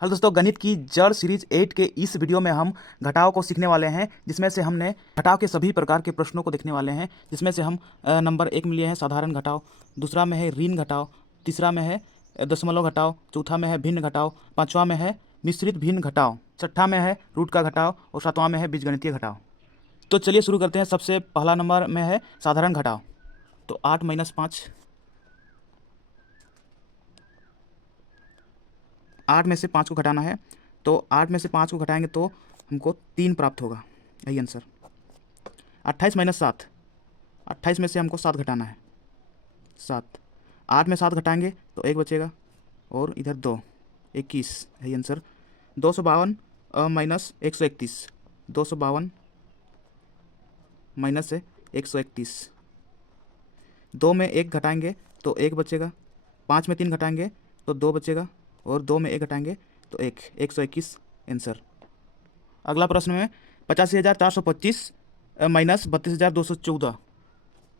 Hello दोस्तों, गणित की जड़ सीरीज 8 के इस वीडियो में हम घटाव को सीखने वाले हैं, जिसमें से हमने घटाव के सभी प्रकार के प्रश्नों को देखने वाले हैं। जिसमें से हम नंबर 1 में लिए हैं साधारण घटाव, दूसरा में है ऋण घटाव, तीसरा में है दशमलव घटाव, चौथा में है भिन्न घटाव, पांचवा में है मिश्रित भिन्न घटाव, छठा में है रूट का घटाव और सातवां में है बीजगणितीय घटाव। तो चलिए शुरू करते हैं। सबसे पहला नंबर में है साधारण घटाव। तो 8 - 5, 8 में से 5 को घटाना है। तो 8 में से 5 को घटाएंगे तो हमको 3 प्राप्त होगा। यही आंसर। 28 - 7, 28 में से हमको 7 घटाना है। 7, 8 में 7 घटाएंगे तो 1 बचेगा और इधर 2, 21। यही आंसर। 252 माइनस 131, 252 माइनस से 131। 2 में 1 घटाएंगे तो 1 बचेगा, 5 में 3 घटाएंगे तो 2 बचेगा और 2 में 1 घटाएंगे तो 1, 121 आंसर। अगला प्रश्न में 85,425 माइनस 32,214।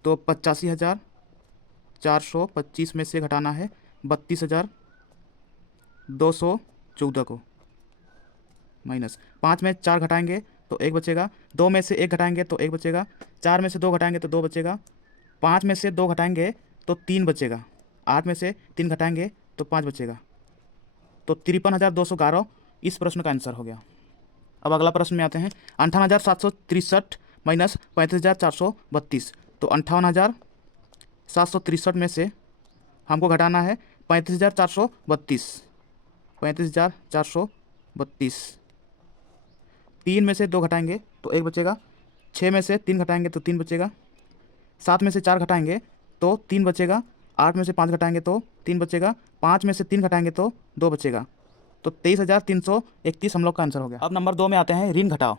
तो 85,425 में से घटाना है 32,214 को, माइनस 5 में 4 घटाएंगे तो 1 बचेगा, 2 में से 1 घटाएंगे तो 1 बचेगा, 4 में से 2 घटाएंगे तो 2 बचेगा, 5 में से 2 घटाएंगे तो 3 बचेगा, 8 में से 3 घटाएंगे तो 5 बचेगा। तो 53,211 इस प्रश्न का आंसर हो गया। अब अगला प्रश्न में आते हैं। 58,763 माइनस 35,432। तो 58,763 में से हमको घटाना है 35,432। 35,432। 3 में से 2 घटाएंगे तो 1 बचेगा, 6 में से 3 घटाएंगे तो 3 बचेगा, 7 में से 4 घटाएंगे तो 3 बचेगा, 8 में से 5 घटाएंगे तो 3 बचेगा, 5 में से 3 घटाएंगे तो 2 बचेगा। तो 23,331 हम लोग का आंसर हो गया। अब नंबर 2 में आते हैं ऋण घटाव।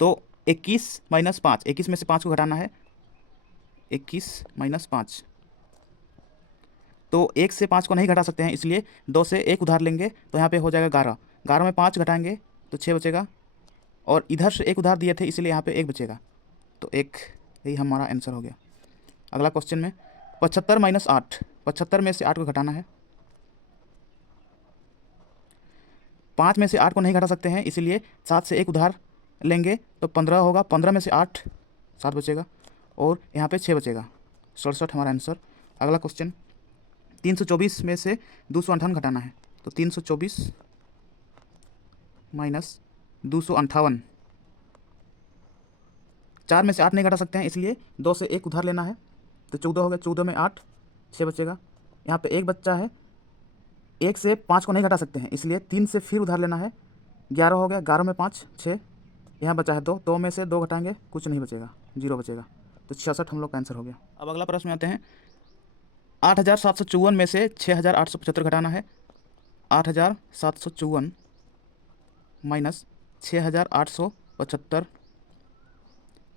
तो 21 - 5, 21 में से 5 को घटाना है। 21 - 5। तो 1 से 5 को नहीं घटा सकते हैं, इसलिए 2 से 1 उधार लेंगे तो यहाँ पे हो जाएगा 11। 11 में 5 घटाएंगे तो 6 बचेगा और इधर से 1 उधार दिए थे इसलिए यहाँ पे 1 बचेगा। तो 1, यही हमारा आंसर हो गया। अगला क्वेश्चन में 75 - 8, 75 में से 8 को घटाना है। 5 में से 8 को नहीं घटा सकते हैं, इसीलिए 7 से 1 उधार लेंगे तो 15 होगा। 15 में से 8, 7 बचेगा और यहाँ पे 6 बचेगा। 67 हमारा आंसर। अगला क्वेश्चन 324 में से 258 घटाना है। तो 324 माइनस 258। 4 में से 8 नहीं घटा सकते हैं, इसलिए 2 से 1 उधार लेना है। तो 14 हो गया। 14 में 8, 6 बचेगा। यहाँ पे 1 बच्चा है। 1 से 5 को नहीं घटा सकते हैं, इसलिए 3 से फिर उधार लेना है। 11 हो गया। 11 में 5, 6, यहाँ बचा है 2, 2 में से 2 घटाएंगे, कुछ नहीं बचेगा, 0 बचेगा। तो 66 हम लोग का आंसर हो गया। अब अगला प्रश्न में आते हैं। 8,754 में से 6,875 घटाना है। 8,754 माइनस 6,875।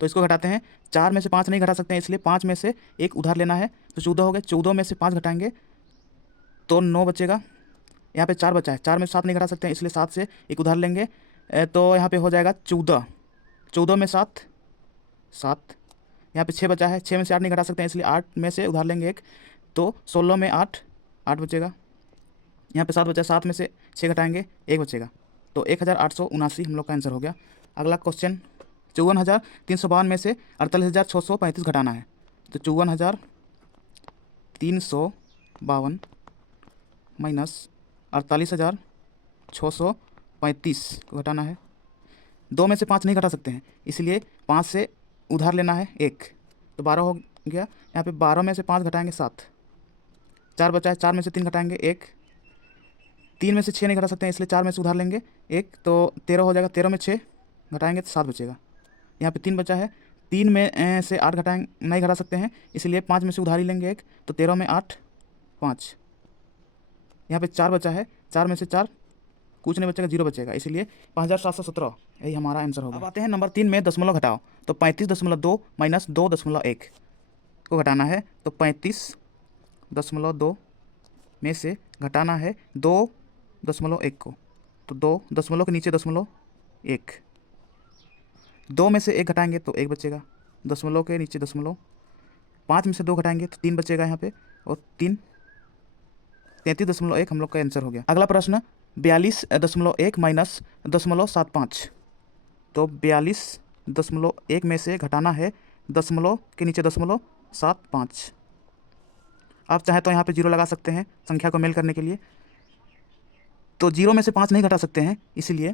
तो इसको घटाते हैं। 4 में से 5 नहीं घटा सकते हैं, इसलिए 5 में से 1 उधार लेना है। तो 14 हो गए। 14 में से 5 घटाएंगे तो 9 बचेगा। यहाँ पे 4 बचा है। 4 में 7 नहीं घटा सकते हैं, इसलिए 7 से 1 उधार लेंगे। तो यहाँ पे हो जाएगा 14। 14 में 7, 7। यहाँ पे 6 बचा है। 6 में से 8 नहीं घटा सकते हैं, इसलिए 8 में से उधार लेंगे 1। तो 16 में 8, 8 बचेगा। यहाँ पे 7 बचा है। 7 में से 6 घटाएंगे, 1 बचेगा। तो 1,879 हम लोग का आंसर हो गया। अगला क्वेश्चन 54,352 में से 48,635 घटाना है। तो 54,352 माइनस 48,635 को घटाना है। 2 में से 5 नहीं घटा सकते हैं, इसलिए 5 से उधार लेना है 1। तो 12 हो गया। यहाँ पे 12 में से 5 घटाएंगे 7, 4 बचा है। 4 में से 3 घटाएंगे 1, 3 में से 6 नहीं घटा सकते हैं, इसलिए 4 में से उधार लेंगे 1। तो 13 हो जाएगा। 13 में 6 घटाएंगे तो 7 बचेगा। यहाँ पे 3 बचा है। 3 में से 8 घटाएंगे, नहीं घटा सकते हैं, इसलिए 5 में से उधार ही लेंगे 1। तो 13 में 8, 5। यहाँ पे 4 बचा है। 4 में से 4, कुछ नहीं बचेगा, 0 बचेगा, इसलिए 5,717 यही हमारा आंसर होगा। अब आते हैं नंबर 3 में दशमलव घटाओ। तो 35.2 माइनस 2.1 को घटाना है। तो 35.2 में से घटाना है 2.1 को। तो 2 दशमलव के नीचे 0.1। 2 में से 1 घटाएंगे तो 1 बचेगा, दशमलव के नीचे दशमलव। 5 में से 2 घटाएंगे तो 3 बचेगा यहाँ पे, और 3, 33.1 हम लोग का आंसर हो गया। अगला प्रश्न 42.1 माइनस 0.75, तो 42.1 में से घटाना है दशमलव के नीचे 0.75। आप चाहे तो यहाँ पे जीरो लगा सकते हैं संख्या को मेल करने के लिए। तो जीरो में से 5 नहीं घटा सकते हैं, इसीलिए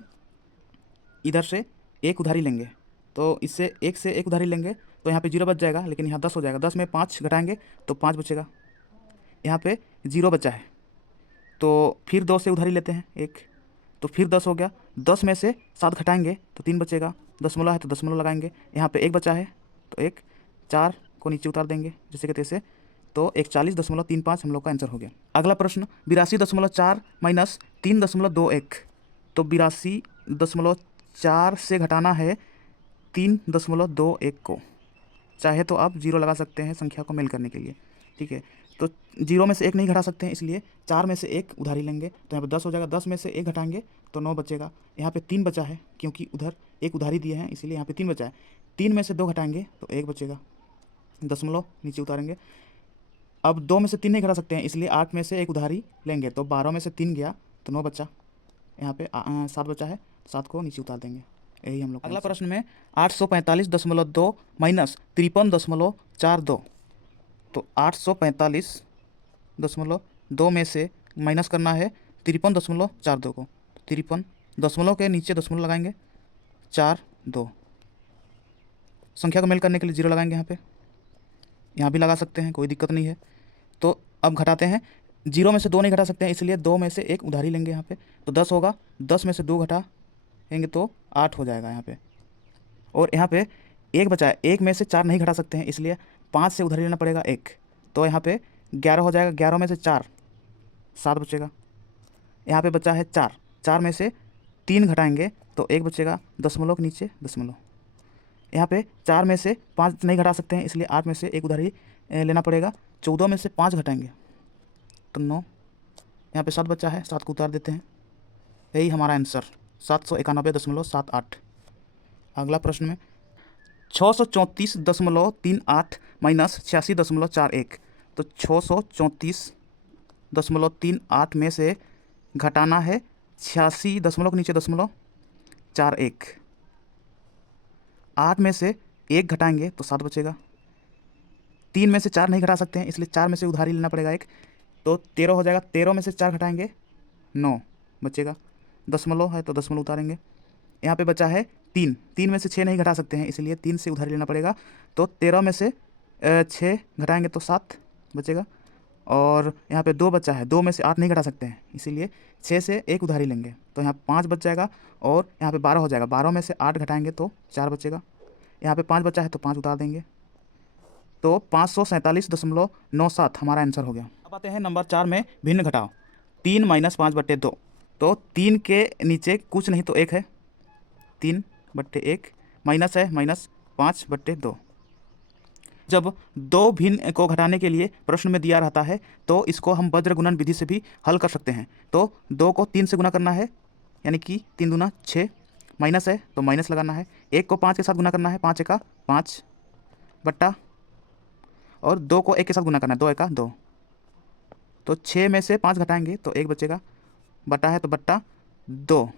इधर से एक उधारी लेंगे, तो इससे एक से एक उधारी लेंगे तो यहाँ पे जीरो बच जाएगा, लेकिन यहाँ 10 हो जाएगा। 10 में 5 घटाएंगे तो 5 बचेगा, यहाँ पे जीरो बचा है। तो फिर 2 से उधारी लेते हैं एक, तो फिर 10 हो गया। 10 में से 7 घटाएंगे तो 3 बचेगा, दशमलव है तो दशमलव लगाएंगे। यहाँ पे एक बचा है तो एक, 4 को नीचे उतार देंगे जैसे कि तैसे, तो 41.35 हम लोग का आंसर हो गया। अगला प्रश्न 82.4 माइनस 3.21, तो 82.4 से घटाना है 3.21 को। चाहे तो आप जीरो लगा सकते हैं संख्या को मेल करने के लिए, ठीक है। तो जीरो में से एक नहीं घटा सकते हैं, इसलिए 4 में से एक उधारी लेंगे, तो यहाँ पे 10 हो जाएगा। 10 में से एक घटाएंगे तो 9 बचेगा। यहाँ पे 3 बचा है क्योंकि उधर एक उधारी दिए हैं, इसीलिए यहाँ पे 3 बचा है। 3 में से 2 घटाएंगे तो 1 बचेगा, दशमलव नीचे उतारेंगे। अब 2 में से 3 नहीं घटा सकते हैं, इसलिए 8 में से एक उधारी लेंगे, तो 12 में से 3 गया तो 9 बचा। यहाँ पे 7 बचा है, 7 को नीचे उतार देंगे। यही हम लोग। अगला प्रश्न में 845.2 माइनस 53.42, तो 845.2 में से माइनस करना है 53.42 को। 53 दशमलव के नीचे दशमलव लगाएंगे, 4 2। संख्या को मेल करने के लिए जीरो लगाएंगे, यहाँ भी लगा सकते हैं, कोई दिक्कत नहीं है। तो अब घटाते हैं, जीरो में से 2 नहीं घटा सकते हैं, इसलिए 2 में से एक उधारी लेंगे यहाँ पे, तो 10 होगा। 10 में से 2 घटाएंगे तो 8 हो जाएगा यहाँ पे। और यहाँ पे एक बचा है, 1 में से 4 नहीं घटा सकते हैं, इसलिए 5 से उधारी लेना पड़ेगा 1, तो यहाँ पे 11 हो जाएगा। 11 में से 4, 7 बचेगा। यहाँ पे बचा है 4, 4 में से 3 घटाएंगे तो 1 बचेगा, दशमलव के नीचे दशमलव। यहाँ पे 4 में से 5 नहीं घटा सकते हैं, इसलिए 8 में से एक उधारी लेना पड़ेगा। 14 में से 5 घटाएंगे तो 9। यहाँ पे 7 बचा है, 7 को उतार देते हैं। यही हमारा आंसर 791.78। अगला प्रश्न में 634.38 माइनस 86.41, तो 634.38 में से घटाना है 86 दशमलव के नीचे दशमलव 41। 8 में से 1 घटाएंगे तो 7 बचेगा। 3 में से 4 नहीं घटा सकते हैं, इसलिए 4 में से उधारी लेना पड़ेगा 1, तो 13 हो जाएगा। 13 में से 4 घटाएंगे 9 बचेगा, दशमलव है तो दशमलव उतारेंगे। यहाँ पे बचा है 3, 3 में से 6 नहीं घटा सकते हैं, इसलिए 3 से उधारी लेना पड़ेगा, तो 13 में से 6 घटाएंगे तो 7 बचेगा। और यहाँ पे 2 बचा है, 2 में से 8 नहीं घटा सकते हैं, इसीलिए 6 से एक उधारी लेंगे, तो यहाँ 5 बच जाएगा। और यहाँ पे 12 हो जाएगा, 12 में से 8 घटाएंगे तो 4 बचेगा। यहाँ पे 5 बचा है तो 5 उतार देंगे, तो 547.97 हमारा आंसर हो गया। अब आते हैं नंबर 4 में भिन्न घटाओ। 3 माइनस 5/2, तो 3 के नीचे कुछ नहीं तो 1 है, 3/1 माइनस है माइनस 5/2। जब दो भिन्न को घटाने के लिए प्रश्न में दिया रहता है तो इसको हम वज्र गुणन विधि से भी हल कर सकते हैं। तो 2 को 3 से गुना करना है, यानी कि 3 दूना 6, माइनस है तो माइनस लगाना है। 1 को 5 के साथ गुना करना है, 5 एका 5 बट्टा, और 2 को 1 के साथ गुना करना है, 2 एका 2, तो 6 में से 5 घटाएंगे तो 1 बचेगा, बटा है तो बट्टा 2,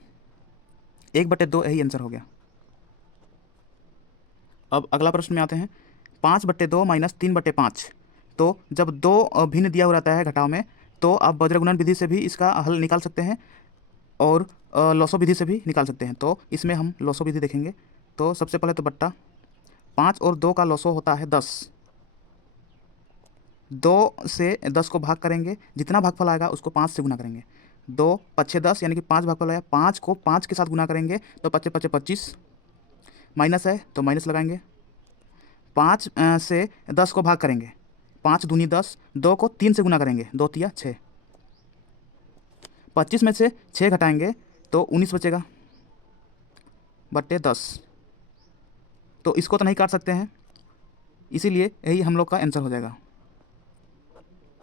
1/2 यही आंसर हो गया। अब अगला प्रश्न में आते हैं, 5/2 माइनस 3/5, तो जब 2 भिन्न दिया हुआ रहता है घटाव में, तो आप वज्रगुणन विधि से भी इसका हल निकाल सकते हैं और लॉसो विधि से भी निकाल सकते हैं। तो इसमें हम लॉसो विधि देखेंगे। तो सबसे पहले तो बट्टा 5 और 2 का लॉसो होता है 10। 2 से 10 को भाग करेंगे, जितना भागफल आएगा उसको 5 से गुना करेंगे। 2 5 10, यानी कि 5 भागफल आया, 5 को 5 के साथ गुना करेंगे तो 5 5 25, माइनस है तो माइनस लगाएंगे। 5 से 10 को भाग करेंगे, 5 दूनी 10, 2 को 3 से गुना करेंगे, 2 तिया 6, 25 में से 6 घटाएंगे तो 19 बचेगा बट्टे 10। तो इसको तो नहीं काट सकते हैं, इसीलिए यही हम लोग का आंसर हो जाएगा।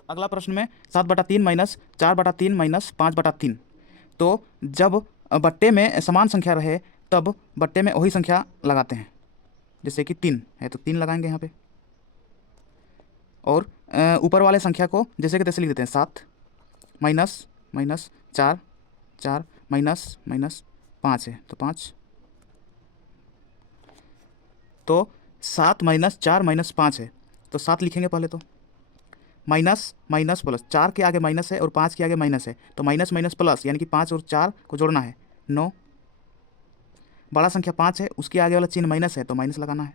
अगला प्रश्न में 7/3 माइनस 4/3 माइनस 5/3, तो जब बट्टे में समान संख्या रहे तब बट्टे में वही संख्या लगाते हैं। जैसे कि 3 है तो 3 लगाएंगे यहाँ पे, और ऊपर वाले संख्या को जैसे कि तैसे लिख देते हैं। 7 माइनस माइनस 4 4 माइनस माइनस 5 है तो 5, तो 7 माइनस 4 माइनस 5 है तो 7 लिखेंगे पहले तो, माइनस माइनस प्लस, 4 के आगे माइनस है और 5 के आगे माइनस है तो माइनस माइनस प्लस, यानी कि 5 और 4 को जोड़ना है 9, बड़ा संख्या 5 है उसके आगे वाला चिन्ह माइनस है तो माइनस लगाना है,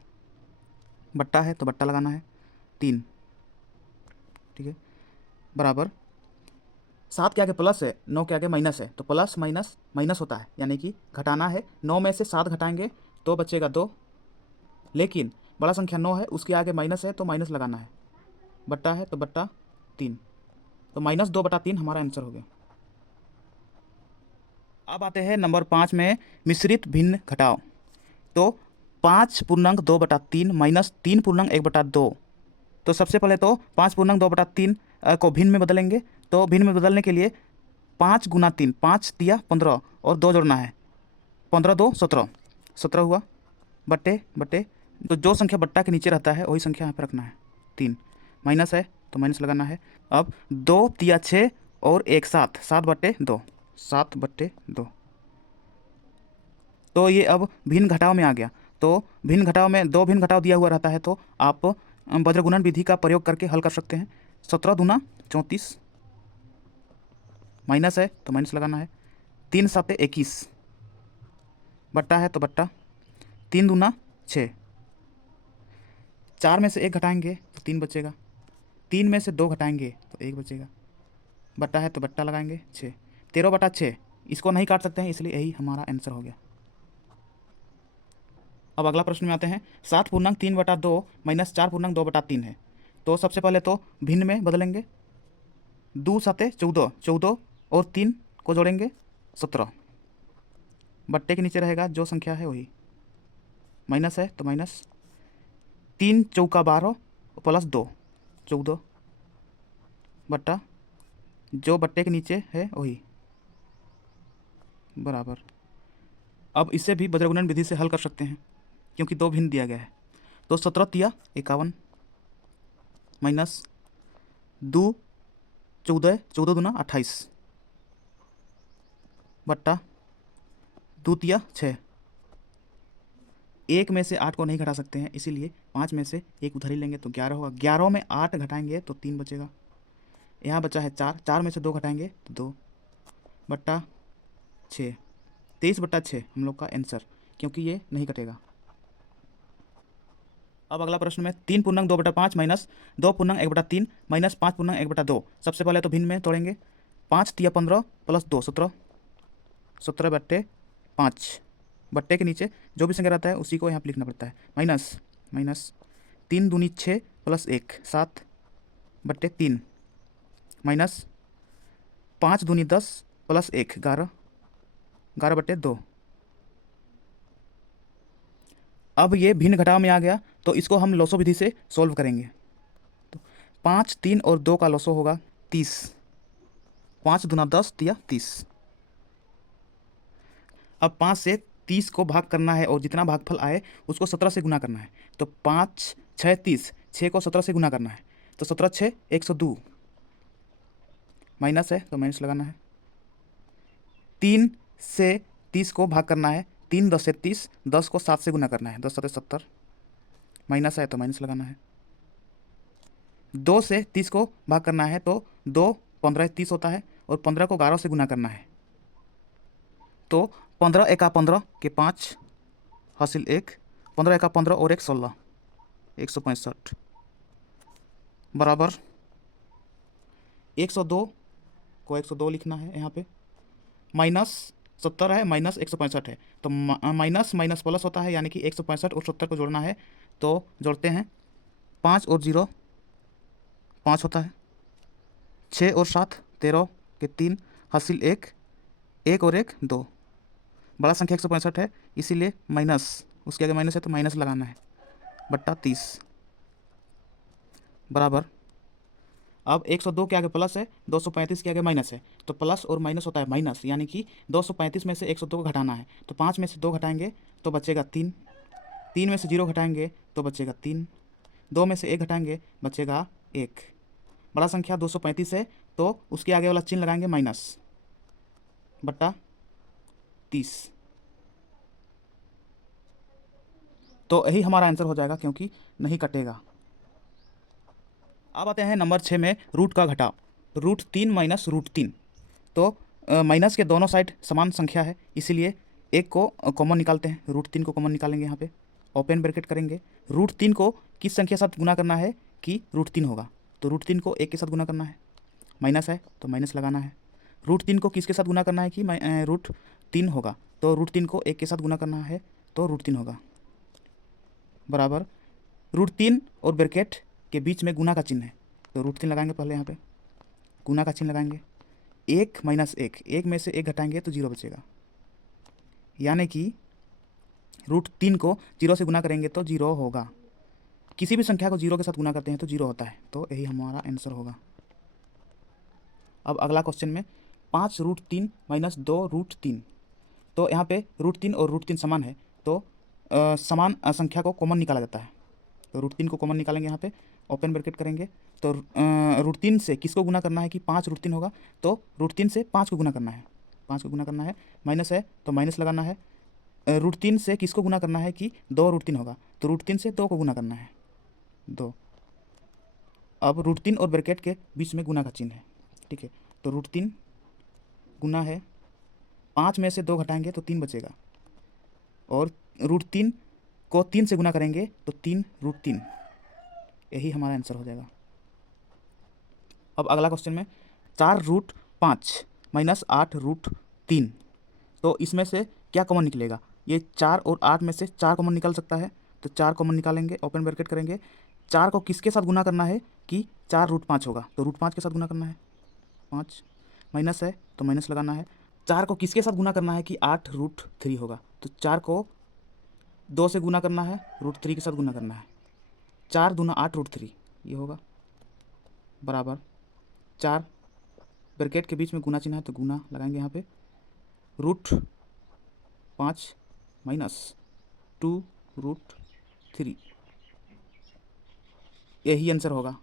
बट्टा है तो बट्टा लगाना है 3, ठीक है, बराबर 7 के आगे प्लस है 9 के आगे माइनस है तो प्लस माइनस माइनस होता है, यानी कि घटाना है, 9 में से 7 घटाएंगे तो बचेगा 2, लेकिन बड़ा संख्या 9 है उसके आगे माइनस है तो माइनस लगाना है, बट्टा है तो बट्टा 3, तो -2/3 हमारा आंसर हो गया। अब आते हैं नंबर 5 में मिश्रित भिन्न घटाओ। तो 5/2/3 माइनस 3/1/2, तो सबसे पहले तो 5/2/3 को भिन्न में बदलेंगे। तो भिन्न में बदलने के लिए 5 गुना 3, 5 तिया 15 और 2 जोड़ना है, 15 2 17, 17 हुआ, बट्टे बट्टे, तो जो संख्या बट्टा के नीचे रहता है वही संख्या यहाँ पर रखना है, 3, माइनस है तो माइनस लगाना है। अब 2 तिया 6 और 1 7, 7/2, 7/2, तो ये अब भिन्न घटाव में आ गया। तो भिन्न घटाव में 2 भिन्न घटाव दिया हुआ रहता है तो आप वज्रगुणन विधि का प्रयोग करके हल कर सकते हैं। 17 दूना 34, माइनस है तो माइनस लगाना है, 3 7 21, बट्टा है तो बट्टा, 3 दूना 6, 4 में से 1 घटाएंगे तो 3 बचेगा, 3 में से 2 घटाएंगे तो 1 बचेगा, बट्टा है तो बट्टा लगाएंगे 6, 13/6, इसको नहीं काट सकते हैं इसलिए यही हमारा आंसर हो गया। अब अगला प्रश्न में आते हैं। 7/3/2 माइनस 4/2/3 है, तो सबसे पहले तो भिन्न में बदलेंगे, 2 7 14, 14 और 3 को जोड़ेंगे 17, बट्टे के नीचे रहेगा जो संख्या है वही, माइनस है तो माइनस, 3 चौका 12 प्लस 2 14, बट्टा जो बट्टे के नीचे है वही, बराबर। अब इसे भी वज्रगुणन विधि से हल कर सकते हैं क्योंकि 2 भिन्न दिया गया है। तो 17 तिया 51 माइनस 2 14, 14 दूना 28, बट्टा 2 तिया 6, 1 में से 8 को नहीं घटा सकते हैं इसीलिए 5 में से 1 उधर ही लेंगे तो 11 होगा, 11 में 8 घटाएंगे तो 3 बचेगा, यहाँ बचा है 4, 4 में से 2 घटाएंगे तो 2, बट्टा 6, 23/6 हम लोग का आंसर, क्योंकि ये नहीं कटेगा। अब अगला प्रश्न में 3/2/5 माइनस 2/1/3 माइनस 5/1/2, सबसे पहले तो भिन्न में तोड़ेंगे, 5 तिया 15 प्लस 2 17, 17/5, बट्टे के नीचे जो भी संख्या रहता है उसी को यहाँ पर लिखना पड़ता है, माइनस माइनस 3 दूनी 6 प्लस 1 7/3, माइनस 5 दूनी 10 प्लस 1 11, 11/2। अब ये भिन्न घटाव में आ गया तो इसको हम लॉसो विधि से सॉल्व करेंगे। तो 5 3 और 2 का लॉसो होगा 30, 5 दूना 10 तिया 30। अब 5 से 30 को भाग करना है और जितना भागफल आए उसको 17 से गुना करना है। तो 5 6 30, 6 को 17 से गुना करना है तो 17 6 102, माइनस है तो माइनस लगाना है। 3 से 30 को भाग करना है, 3 10 से 30, 10 को 7 से गुना करना है, 10 7 70, माइनस है तो माइनस लगाना है। 2 से 30 को भाग करना है तो 2 15 30 होता है और 15 को 11 से गुना करना है तो 15 एका 15 के 5 हासिल 1, 15 एका 15 और 1 16, 165, बराबर 102 को 102 लिखना है यहाँ पे, माइनस 70 है माइनस 165 है तो माइनस माइनस प्लस होता है, यानी कि 165 और 70 को जोड़ना है तो जोड़ते हैं, 5 और 0 5 होता है, 6 और 7 13 के 3 हासिल 1, 1 और 1 2, बड़ा संख्या 165 है इसीलिए माइनस, उसके आगे माइनस है तो माइनस लगाना है, बट्टा 30, बराबर। अब 102 के आगे प्लस है, 235 के आगे माइनस है तो प्लस और माइनस होता है माइनस, यानी कि 235 में से 102 को घटाना है तो 5 में से 2 घटाएंगे तो बचेगा 3, 3 में से 0 घटाएंगे तो बचेगा 3, 2 में से 1 घटाएंगे बचेगा 1, बड़ा संख्या 235 है तो उसके आगे वाला चिन्ह लगाएंगे माइनस, बट्टा 30। तो यही हमारा आंसर हो जाएगा क्योंकि नहीं कटेगा। अब आते हैं नंबर 6 में रूट का घटाव। √3 माइनस √3। तो माइनस के दोनों साइड समान संख्या है, इसीलिए एक को कॉमन निकालते हैं। √3 को कॉमन निकालेंगे यहाँ पे, ओपन ब्रैकेट करेंगे। √3 को किस संख्या के साथ गुना करना है कि √3 होगा, तो √3 को 1 के साथ गुना करना है। माइनस है तो माइनस लगाना है। √3 को किसके साथ गुना करना है कि √3 होगा, तो √3 को 1 के साथ गुना करना है तो √3 होगा, बराबर √3 और ब्रैकेट के बीच में गुना का चिन्ह है, तो √3 लगाएंगे पहले यहाँ पे, गुना का चिन्ह लगाएंगे। 1 माइनस 1, 1 में से 1 घटाएंगे तो 0 बचेगा, यानी कि √3 को 0 से गुना करेंगे तो 0 होगा। किसी भी संख्या को 0 के साथ गुना करते हैं तो 0 होता है, तो यही हमारा आंसर होगा। अब अगला क्वेश्चन में 5√3 माइनस 2√3। तो यहाँ पे √3 और √3 समान है, तो समान संख्या को कॉमन निकाला जाता है। तो √3 को कॉमन निकालेंगे यहाँ पे, ओपन ब्रैकेट करेंगे। तो √3 से किसको गुना करना है कि 5√3 होगा, तो √3 से 5 को गुना करना है, 5 को गुना करना है। माइनस है तो माइनस लगाना है। √3 से किसको गुना करना है कि 2√3 होगा, तो √3 से 2 को गुना करना है, 2। अब √3 और ब्रैकेट के बीच में गुना का चिन्ह है, ठीक है। तो √3 गुना है, 5 में से 2 घटाएंगे तो 3 बचेगा, और √3 को 3 से गुना करेंगे तो 3√3, यही हमारा आंसर हो जाएगा। अब अगला क्वेश्चन में 4√5 माइनस 8√3। तो इसमें से क्या कॉमन निकलेगा, ये 4 और 8 में से 4 कॉमन निकल सकता है, तो 4 कॉमन निकालेंगे, ओपन ब्रैकेट करेंगे। 4 को किसके साथ गुना करना है कि 4√5 होगा, तो √5 के साथ गुना करना है, 5। माइनस है तो माइनस लगाना है। 4 को किसके साथ गुना करना है कि 8√3 होगा, तो 4 को 2 से गुना करना है, √3 के साथ गुना करना है। 4 दूना 8√3 ये होगा, बराबर 4 ब्रैकेट के बीच में गुना चिन्ह है तो गुना लगाएंगे यहाँ पे। √5 माइनस 2√3, यही आंसर होगा,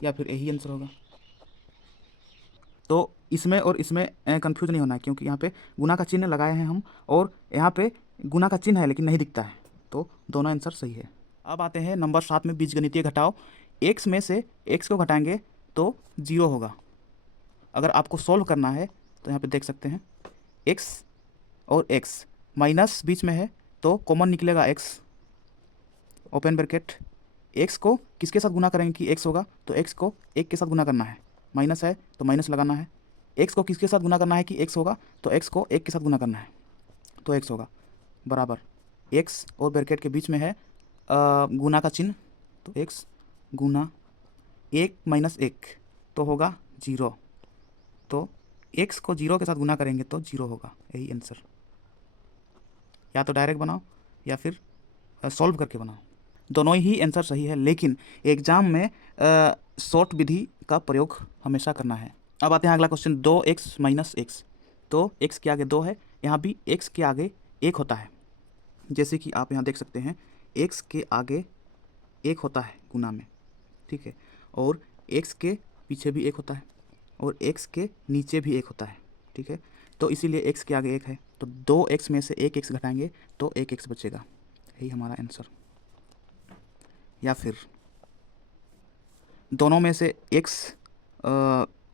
या फिर यही आंसर होगा। तो इसमें और इसमें कंफ्यूज नहीं होना है, क्योंकि यहाँ पे गुना का चिन्ह लगाए हैं हम, और यहाँ पे गुना का चिन्ह है लेकिन नहीं दिखता है, तो दोनों आंसर सही है। अब आते हैं नंबर 7 में बीजगणितीय घटाव। x में से x को घटाएंगे तो 0 होगा। अगर आपको सॉल्व करना है तो यहाँ पे देख सकते हैं, x और x माइनस बीच में है तो कॉमन निकलेगा x, ओपन ब्रैकेट। x को किसके साथ गुना करेंगे कि x होगा, तो x को 1 के साथ गुना करना है, माइनस है तो माइनस लगाना है। x को किसके साथ गुना करना है कि x होगा, तो x को 1 के साथ गुना करना है, तो x होगा, बराबर x और ब्रैकेट के बीच में है गुना का चिन्ह, तो x गुना 1 माइनस 1 तो होगा 0, तो x को 0 के साथ गुना करेंगे तो 0 होगा, यही आंसर। या तो डायरेक्ट बनाओ या फिर सॉल्व करके बनाओ, दोनों ही आंसर सही है, लेकिन एग्जाम में शॉर्ट विधि का प्रयोग हमेशा करना है। अब आते हैं अगला क्वेश्चन, 2x माइनस x। तो x के आगे 2 है, यहाँ भी x के आगे 1 होता है, जैसे कि आप यहाँ देख सकते हैं, x के आगे 1 होता है गुना में, ठीक है, और x के पीछे भी 1 होता है, और x के नीचे भी 1 होता है, ठीक है। तो इसीलिए x के आगे 1 है, तो 2x में से 1x घटाएंगे तो 1x बचेगा, यही हमारा आंसर। या फिर दोनों में से x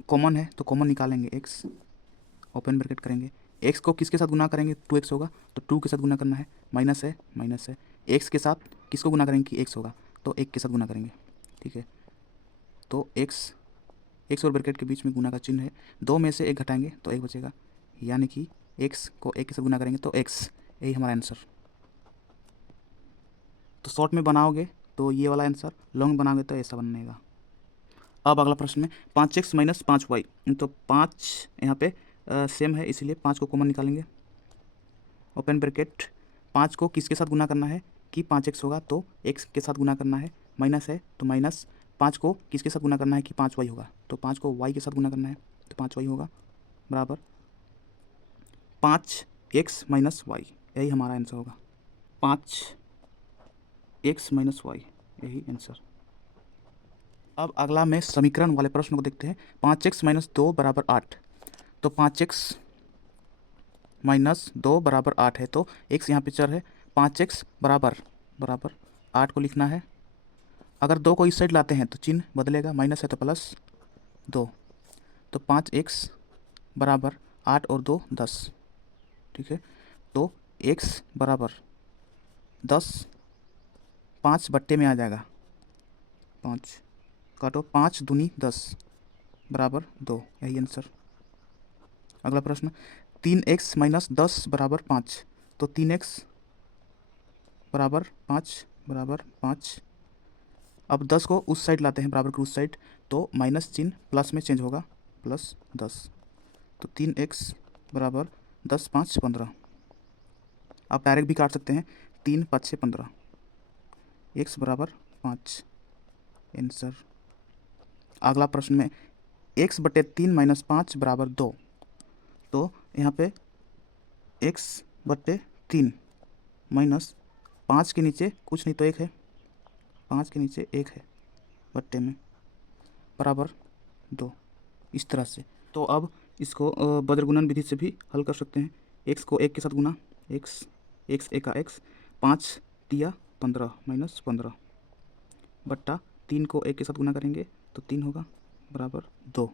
कॉमन है तो कॉमन निकालेंगे, x ओपन ब्रैकेट करेंगे। x को किसके साथ गुना करेंगे, 2x होगा, तो 2 के साथ गुना करना है, माइनस है माइनस है। x के साथ किसको गुना करेंगे कि x होगा, तो 1 के साथ गुना करेंगे, ठीक है। तो x और ब्रैकेट के बीच में गुना का चिन्ह है, 2 में से 1 घटाएंगे तो 1 बचेगा, यानी कि x को 1 के साथ गुना करेंगे तो x, यही हमारा आंसर। तो शॉर्ट में बनाओगे तो ये वाला आंसर, लॉन्ग बनाओगे तो ऐसा बनेगा। अब अगला प्रश्न में 5x माइनस 5y। तो 5 यहाँ पे सेम है, इसीलिए 5 को कॉमन निकालेंगे, ओपन ब्रैकेट। 5 को किसके साथ गुना करना है कि 5x होगा, तो x के साथ गुना करना है, माइनस है तो माइनस। 5 को किसके साथ गुना करना है कि 5y होगा, तो 5 को y के साथ गुना करना है, तो 5y होगा, बराबर 5x माइनस y, यही हमारा आंसर होगा, 5x माइनस y, यही आंसर। अब अगला में समीकरण वाले प्रश्न को देखते हैं। 5x माइनस 2 बराबर 8। तो 5x माइनस 2 बराबर 8 है, तो x यहाँ पे चर है। 5x बराबर बराबर 8 को लिखना है। अगर 2 को इस साइड लाते हैं तो चिन्ह बदलेगा, माइनस है तो प्लस 2। तो 5x बराबर 8 और 2 10। ठीक है, तो x बराबर 10 5 बट्टे में आ जाएगा 5, काटो 5 दूनी 10 बराबर 2, यही आंसर। अगला प्रश्न, 3x माइनस 10 बराबर 5। तो 3x बराबर 5। अब 10 को उस साइड लाते हैं, बराबर के उस साइड, तो माइनस चिन्ह प्लस में चेंज होगा, प्लस 10। तो 3x बराबर 10 5 15। आप डायरेक्ट भी काट सकते हैं, 3 5 6 15, x बराबर 5, आंसर। अगला प्रश्न में x बटे 3 माइनस 5 बराबर 2। तो यहाँ पे x बटे 3 माइनस 5 के नीचे कुछ नहीं तो 1 है, 5 के नीचे 1 है बट्टे में, बराबर 2, इस तरह से। तो अब इसको बज्रगुणन विधि से भी हल कर सकते हैं। x को 1 के साथ गुना, x 1 का x, 5 तिया 15 माइनस 15 बट्टा 3 को 1 के साथ गुना करेंगे तो 3 होगा, बराबर 2,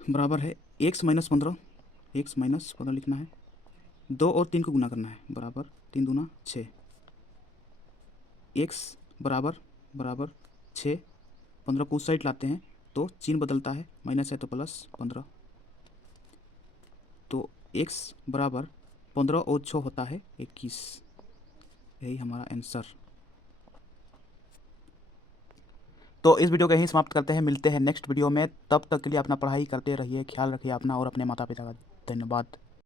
बराबर है x माइनस 15, x माइनस 15 लिखना है। 2 और 3 को गुना करना है, बराबर 3 दूना 6, x बराबर बराबर 6। 15 को उस साइड लाते हैं तो चिन्ह बदलता है, माइनस है तो प्लस 15। तो x बराबर 15 और 6 होता है 21, यही हमारा आंसर। तो इस वीडियो को यहीं समाप्त करते हैं, मिलते हैं नेक्स्ट वीडियो में। तब तक के लिए अपना पढ़ाई करते रहिए, ख्याल रखिए अपना और अपने माता पिता का। धन्यवाद।